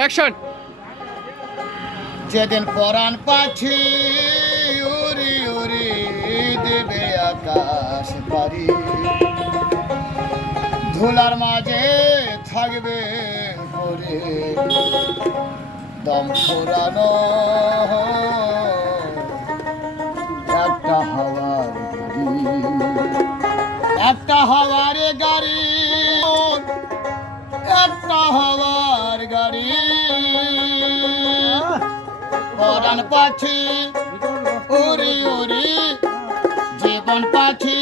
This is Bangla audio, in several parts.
অ্যাকশন। যেদিন পরাণ পাখি উড়ি উড়ি দেবে আকাশ পারি, ধুলার মাঝে থাকবে পরে দম ফুরানো একটা হাওয়ার গাড়ি, একটা হাওয়ার গাড়ি, পরাণ পাখি উড়ি উড়ি, জীবন পাখি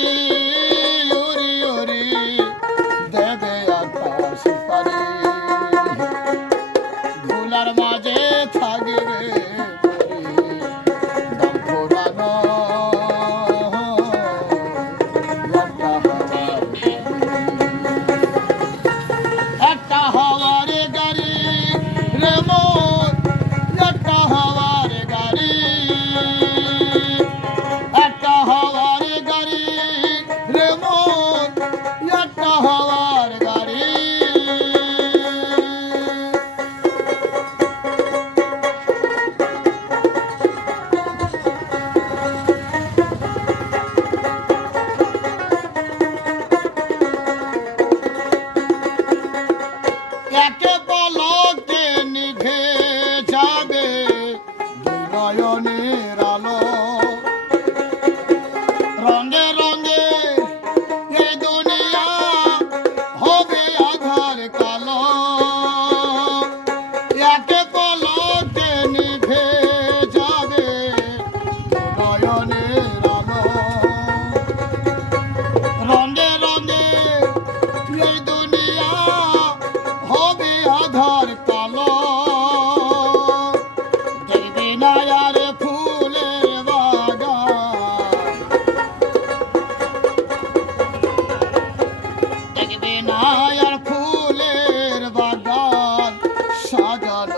উড়ি উড়ি দেবে আকাশ পারি, ধুলার মাঝে থাকবে দম ফুরানো একটা হাওয়ার গাড়ি রে মোর, একটা হাওয়ার গাড়ি, একটা হাওয়ার গাড়ি রে মোর, একটা হাওয়ার গাড়ি। একে পলকে নিভে যাবে নয়নের আলো, রঙে রঙে এই দুনিয়া হবে আধার কালো, একে পলকে নিভে যাবে নয়নের আলো, রঙে রঙে এই দুনিয়া হবে আধার কালো, দেখবে না আর ফুলের বাগান, দেখবে না আর ফুলের বাগান সাজানো